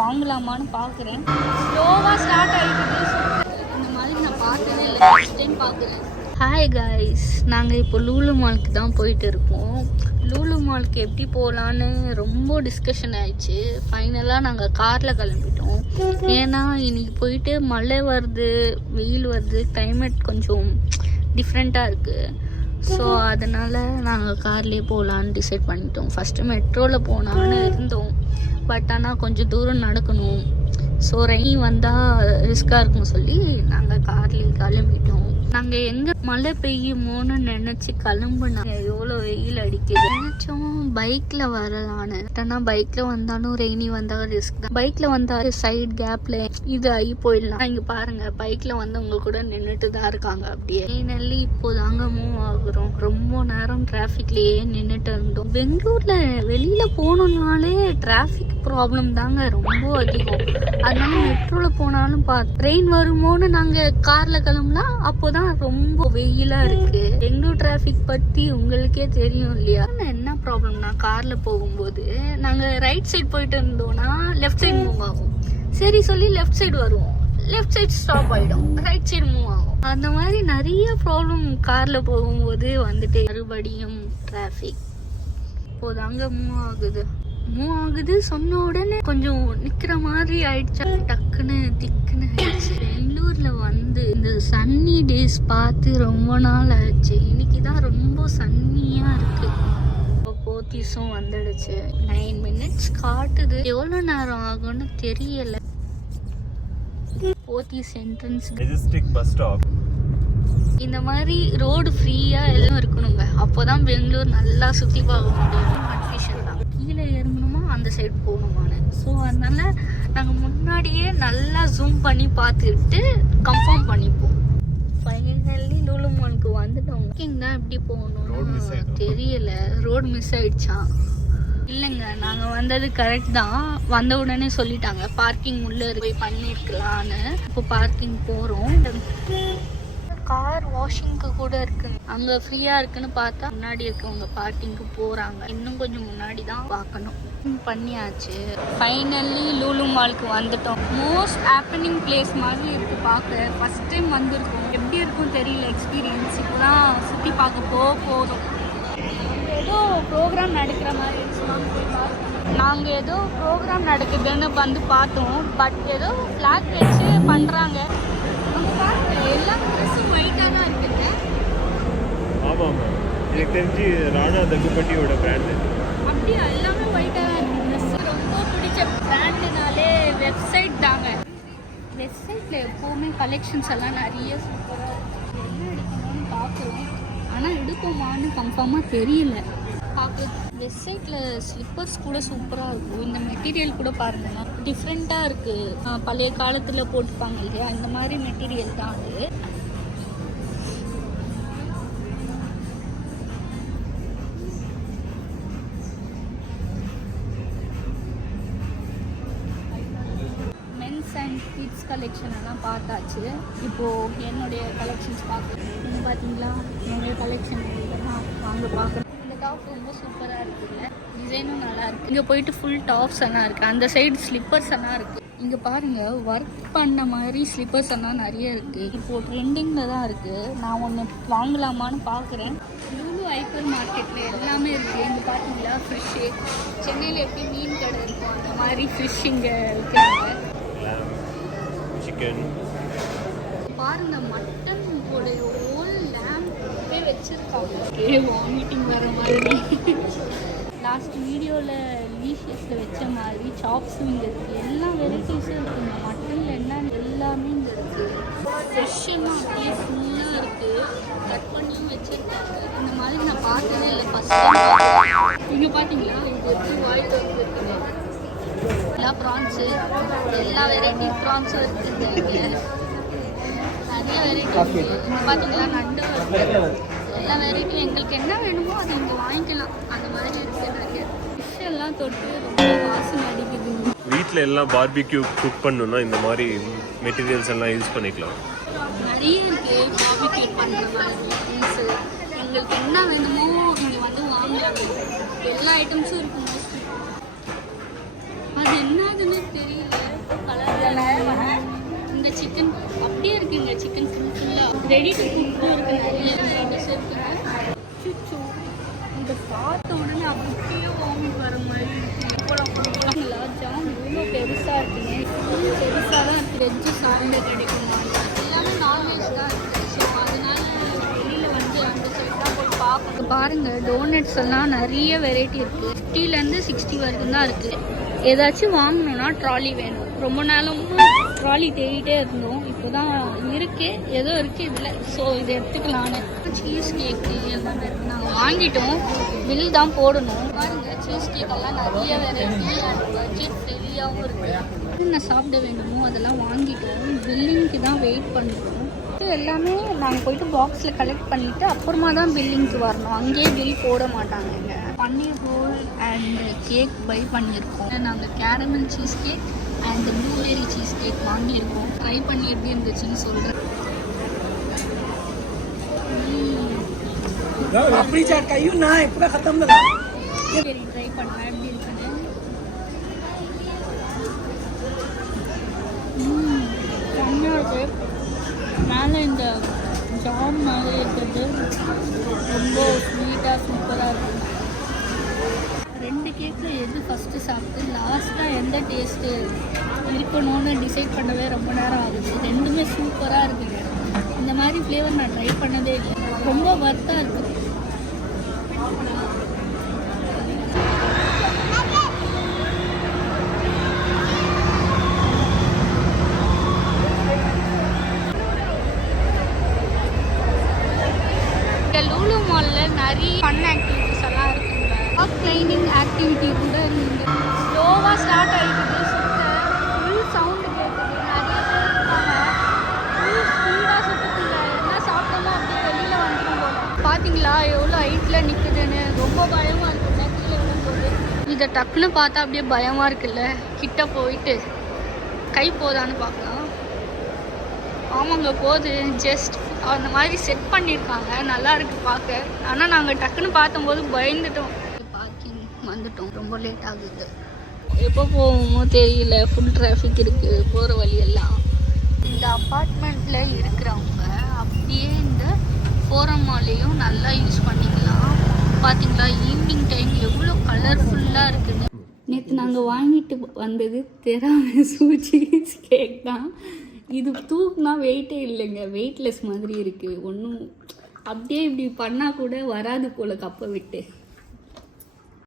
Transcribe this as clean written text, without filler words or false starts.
வாங்கலாமான்னு பார்க்குறேன். ஸ்லோவாக ஸ்டார்ட் ஆகிடுது. இந்த மாதிரி நான் பார்த்ததே இல்லை, ஃபர்ஸ்ட் டைம் பார்க்குறேன். ஹாய் கைஸ், நாங்கள் இப்போ லூலு மாலுக்கு தான் போயிட்டு இருக்கோம். லூலு மாலுக்கு எப்படி போகலான்னு ரொம்ப டிஸ்கஷன் ஆயிடுச்சு. ஃபைனலாக நாங்கள் காரில் கிளம்பிட்டோம். ஏன்னா இன்னைக்கு போயிட்டு மழை வருது, வெயில் வருது, கிளைமேட் கொஞ்சம் டிஃப்ரெண்ட்டாக இருக்குது. ஸோ அதனால் நாங்கள் கார்லேயே போகலான்னு டிசைட் பண்ணிட்டோம். ஃபஸ்ட்டு மெட்ரோவில் போகலான்னு இருந்தோம், பட் ஆனால் கொஞ்சம் தூரம் நடக்கணும். ஸோ ரெயின் வந்தால் ரிஸ்க்காக இருக்குன்னு சொல்லி நாங்கள் கார்லேயே கிளம்பிட்டோம். நாங்கள் எங்கே மழை பெய்யுமோன்னு நினச்சி கிளம்புனாங்க. எவ்வளோ வெயில் அடிக்குது. நினச்சோம் பைக்கில் வரலான்னு. ஆனால் பைக்கில் வந்தாலும் ரெய்னி வந்தால் ரிஸ்க் தான். பைக்கில் வந்தால் சைட் கேப்பில் இது ஆகி போயிடலாம். இங்கே பாருங்கள், பைக்கில் வந்தவங்க கூட நின்றுட்டு தான் இருக்காங்க. அப்படியே ஃபைனலி இப்போ தாங்க மூவ் ஆகுறோம். ரொம்ப நேரம் டிராஃபிக்லேயே நின்றுட்டு இருந்தோம். பெங்களூரில் வெளியில் போகணுன்னாலே டிராஃபிக் ப்ராப்ளம் தாங்க ரொம்ப அதிகம். அதனால மெட்ரோவில் போனாலும் ட்ரெயின் வருமோன்னு நாங்கள் காரில் கிளம்பலாம். அப்போதான் ரொம்ப வெயிலா இருக்கு. பெங்களூர் டிராஃபிக் பத்தி உங்களுக்கே தெரியும் இல்லையா? என்ன ப்ராப்ளம்னா, கார்ல போகும்போது நாங்க ரைட் சைடு போயிட்டு இருந்தோம்னா லெஃப்ட் சைடு மூவ் ஆகும். சரி சொல்லி லெஃப்ட் சைடு வருவோம், லெஃப்ட் சைடு ஸ்டாப் ஆயிடும், ரைட் சைடு மூவ் ஆகும். அந்த மாதிரி நிறைய ப்ராப்ளம் கார்ல போகும்போது வந்துட்டு மறுபடியும் டிராஃபிக் இப்போதாங்க மூவ் ஆகுது. சொன்ன உடனே கொஞ்சம் நிக்கிற மாதிரி ஆயிடுச்சா, டக்குன்னு திக்குன்னு ஆயிடுச்சு. பெங்களூர்ல வந்து இந்த சன்னி டேஸ் பார்த்து ரொம்ப நாள் ஆச்சு. இன்னைக்கு தான் ரொம்ப சன்னியா இருக்கு. போத்தீஸும் வந்துடுச்சு. 9 minutes காட்டுது. எவ்வளோ நேரம் ஆகும்னு தெரியல. Pothys entrance bus stop. இந்த மாதிரி ரோடு ஃப்ரீயா எல்லாம் இருக்கணுங்க. அப்போதான் பெங்களூர் நல்லா சுத்தி பார்க்க முடியும். கன்ஃபியூஷன் தான், கீழே இறங்கணுமா அந்த சைடு போகணுமான்னு. ஸோ அதனால நாங்கள் முன்னாடியே நல்லா ஜூம் பண்ணி பார்த்துட்டு கன்ஃபார்ம் பண்ணிப்போம். ஃபைனலி லூலு மாலுக்கு வந்துட்டோம். தான் எப்படி போகணும்னு தெரியல. ரோடு மிஸ் ஆயிடுச்சான். இல்லைங்க, நாங்கள் வந்தது கரெக்ட் தான். வந்த உடனே சொல்லிட்டாங்க பார்க்கிங் உள்ளே போய் பண்ணிருக்கலான்னு. இப்போ பார்க்கிங் போகிறோம். கார் வாஷிங்க்கு கூட இருக்கு. அங்க ஃப்ரீயா இருக்குன்னு பார்த்தா முன்னாடி இருக்கவங்க பார்க்கிங்க்கு போறாங்க. இன்னும் கொஞ்சம் முன்னாடி தான் பார்க்கணும். பண்ணியாச்சு. ஃபைனலி லூலு மாலுக்கு வந்துட்டோம். மோஸ்ட் ஹேப்பனிங் பிளேஸ் மாதிரி இருக்கு பார்க்க. ஃபர்ஸ்ட் டைம் வந்திருக்கோம். எப்படி இருக்கும் தெரியல எக்ஸ்பீரியன்ஸ். இப்போதான் சுற்றி பார்க்க போதும். ஏதோ ப்ரோக்ராம் நடக்கிற மாதிரி இருந்துச்சுன்னா நாங்கள் ஏதோ ப்ரோக்ராம் நடக்குதுன்னு வந்து பார்த்தோம். பட் ஏதோ ஃப்ளாக் வச்சு பண்ணுறாங்க. எல்லா ட்ரெஸ்ஸும் ஒயிட்டாக தான் இருக்குங்க. ஆமாம், எனக்கு தெரிஞ்சு ராணா தகுபட்டியோட பிராண்டு. அப்படியா? எல்லாமே ஒயிட்டாக தான் இருக்குது. ட்ரெஸ் ரொம்ப பிடிச்ச பிராண்டுனாலே வெப்சைட் தாங்க. வெப்சைட்டில் எப்போவுமே கலெக்ஷன்ஸ் எல்லாம் நிறைய சூப்பராக இருக்குது. என்ன எடுக்கணும்னு பார்க்குறோம், ஆனால் எடுப்போமான்னு கன்ஃபார்மாக தெரியல. வெப்சைட்டில் ஸ்லிப்பர்ஸ் கூட சூப்பராக இருக்கும். இந்த மெட்டீரியல் கூட பாருங்கன்னா டிஃப்ரெண்ட்டாக இருக்குது. பழைய காலத்தில் போட்டுப்பாங்க இல்லையா, இந்த மாதிரி மெட்டீரியல் தான் அது. மென்ஸ் அண்ட் கிட்ஸ் கலெக்ஷன் எல்லாம் பார்த்தாச்சு. இப்போது என்னுடைய கலெக்ஷன்ஸ் பார்க்குறேன். பார்த்தீங்களா, என்னுடைய கலெக்ஷன் இதெல்லாம் வாங்க பார்க்குறேன். டாப் ரொம்ப சூப்பராக இருக்குல்ல, டிசைனும் நல்லா இருக்குது. இங்கே போயிட்டு ஃபுல் டாப்ஸ் எல்லாம் இருக்குது. அந்த சைடு ஸ்லிப்பர்ஸ் எல்லாம் இருக்குது. இங்கே பாருங்கள், ஒர்க் பண்ண மாதிரி ஸ்லிப்பர்ஸ் எல்லாம் நிறைய இருக்குது. இப்போது ட்ரெண்டிங்கில் தான் இருக்குது. நான் ஒன்று வாங்கலாமான்னு பார்க்குறேன். லூலு ஹைப்பர் மார்க்கெட்டில் எல்லாமே இருக்குது. இங்கே பார்த்தீங்களா, ஃபிஷ்ஷு. சென்னையில் எப்படி மீன் கடை இருக்கும் அந்த மாதிரி ஃபிஷ் இங்கே விற்கிறாங்க. சிக்கன் பாருங்கள், மட்டன் உடைய ஹோல் லேம்பே வச்சுருக்காங்க. வாமிட்டிங் வர மாதிரி. லாஸ்ட் வீடியோவில் லீஷியஸில் வச்ச மாதிரி சாப்ஸும் இங்கே இருக்குது. எல்லா வெரைட்டிஸும் இருக்குங்க. மட்டனில் என்ன எல்லாமே இங்கே இருக்குது. ஃப்ரெஷ்ஷெல்லாம் அப்படியே ஃபுல்லாக இருக்குது. கட் பண்ணியும் வச்சுருக்காங்க. இந்த மாதிரி நான் பார்த்ததே இல்லை ஃபஸ்ட்டு. இங்கே பார்த்தீங்களா, இது எப்படி வாய்ப்பு இருக்குது. எல்லா ப்ரான்ஸு, எல்லா வெரைட்டி ப்ரான்ஸும் இருக்குது இங்கே. நிறைய வெரைட்டி இருக்குது. இங்கே பார்த்தீங்களா, நண்டு இருக்குது. எல்லா வெரைட்டியும் எங்களுக்கு என்ன வேணுமோ அதை இங்கே வாங்கிக்கலாம். அந்த மாதிரி இருக்குது. நிறைய ஃபிஷ் எல்லாம் தொட்டு ரொம்ப வாசனை அடிக்குது. வீட்டில் எல்லாம் பார்பிக்யூ குக் பண்ணணும்னா இந்த மாதிரி மெட்டீரியல்ஸ் எல்லாம் யூஸ் பண்ணிக்கலாம். நிறைய இருக்குது பார்பிக்யூ பண்ணுற மாதிரி திங்ஸு. எங்களுக்கு என்ன வேணுமோ இங்கே வந்து வாங்கலாம். எல்லா ஐட்டம்ஸும் இருக்கும். சிக்கன்னு தெரியல கலர். இந்த சிக்கன் அப்படியே இருக்குங்க. சிக்கன் ஃபுல்லாக ரெடி டு குக்கும் இருக்கு. நிறைய டிஷ் இருக்குங்க. சுச்சு இதை பார்த்த உடனே அப்படியே வாமிட் வர மாதிரி இருக்கு. எப்போலாம் ஜாம் இவ்வளோ பெருசாக இருக்குங்க. பெருசாக தான் இருக்குது. வெஜ்ஜு சாப்பிட கிடைக்குமா? எல்லாமே நான்வெஜ் தான் இருக்குது. ஸோ அதனால வெளியில் வந்து அந்த சைட் தான் போய் பார்க்கணும். பாருங்கள், டோனட்ஸ் எல்லாம் நிறைய வெரைட்டி இருக்குது. 50லேருந்து 60 வரைக்கும் தான் இருக்குது. ஏதாச்சும் வாங்கணும்னா ட்ராலி வேணும். ரொம்ப நாளும் ட்ராலி தேடிட்டே இருந்தோம். இப்போ தான் இருக்கு, ஏதோ இருக்குது இதில். ஸோ இதை எடுத்துக்கலான்னு. சீஸ் கேக்கு எல்லாமே இருக்குது. நாங்கள் வாங்கிட்டோம். பில் தான் போடணும். பாருங்கள், சீஸ் கேக்கெல்லாம் நிறைய வெரைட்டி அண்ட் பட்ஜெட் ஃப்ரெண்ட்லியாகவும் இருக்குது. என்ன சாப்பிட வேணுமோ அதெல்லாம் வாங்கிட்டோம். பில்லிங்க்கு தான் வெயிட் பண்ணுறோம். எல்லாமே நாங்கள் போயிட்டு பாக்ஸில் கலெக்ட் பண்ணிவிட்டு அப்புறமா தான் பில்லிங்க்கு வரணும். அங்கேயே பில் போட மாட்டாங்க. இங்கே paneer roll and cake pie பண்ணியிருக்கோம். நாங்கள் caramel cheesecake and blueberry cheesecake வாங்கியிருக்கோம். ட்ரை பண்ணி எப்படி இருந்துச்சுன்னு சொல்கிறேன். சரி, ட்ரை பண்ணலாம் எப்படி இருக்குன்னு. செம்மையாக இருக்குது. மேலே இந்த ஜாம் மாதிரி இருக்கிறது ரொம்ப ஸ்வீட்டாக சூப்பராக இருக்குது. 2 கேக்கில் எது ஃபஸ்ட்டு சாப்பிட்டு லாஸ்ட்டாக எந்த டேஸ்ட்டு இருக்கணும்னு டிசைட் பண்ணவே ரொம்ப நேரம் ஆகுது. ரெண்டுமே சூப்பராக இருக்குங்க. இந்த மாதிரி ஃப்ளேவர் நான் ட்ரை பண்ணதே இல்லை. ரொம்ப வர்த்தாக இருக்குது. லூலு மாலில் நிறைய ஃபன் ஆக்டிவிட்டிஸ் எல்லாம் இருக்குங்க. ராக் கிளைம்பிங் ஆக்டிவிட்டி கூட இருந்தீங்க. ஸ்லோவாக ஸ்டார்ட் ஆகிடுது. சுத்த ஃபுல் சவுண்டு கேட்குது. நிறைய பேர் இருக்காங்க. ஃபுல் ஸ்பீடாக சுற்றுக்குள்ள என்ன சாப்பிட்டோமோ அப்படியே வெளியில் வந்துடும் போல. பார்த்தீங்களா எவ்வளோ ஹைட்டில் நிற்குதுன்னு? ரொம்ப பயமாக இருக்குல்ல கீழே விழும்போது. இதை டக்குன்னு பார்த்தா அப்படியே பயமாக இருக்குல்ல. கிட்ட போயிட்டு கை போதான்னு பார்க்கலாம். ஆமாங்க, போகுது. ஜஸ்ட் அந்த மாதிரி செட் பண்ணியிருக்காங்க. நல்லா இருக்கு பார்க்க. ஆனால் நாங்கள் டக்குன்னு பார்த்தம்போது பயந்துட்டோம். பார்க்கிங் வந்துட்டோம். ரொம்ப லேட் ஆகுது. எப்போ போவோமோ தெரியல. ஃபுல் டிராஃபிக் இருக்குது போகிற வழியெல்லாம். இந்த அப்பார்ட்மெண்ட்டில் இருக்கிறவங்க அப்படியே இந்த ஃபோரம் மாலையும் நல்லா யூஸ் பண்ணிக்கலாம். பார்த்தீங்களா ஈவினிங் டைம் எவ்வளோ கலர்ஃபுல்லாக இருக்குன்னு. நேற்று நாங்கள் வாங்கிட்டு வந்தது தெராமிசு சீஸ் கேக் தான். இது தூக்குனா வெயிட்டே இல்லைங்க. வெயிட்லெஸ் மாதிரி இருக்குது. ஒன்றும் அப்படியே இப்படி பண்ணால் கூட வராது போல் கப்பை விட்டு.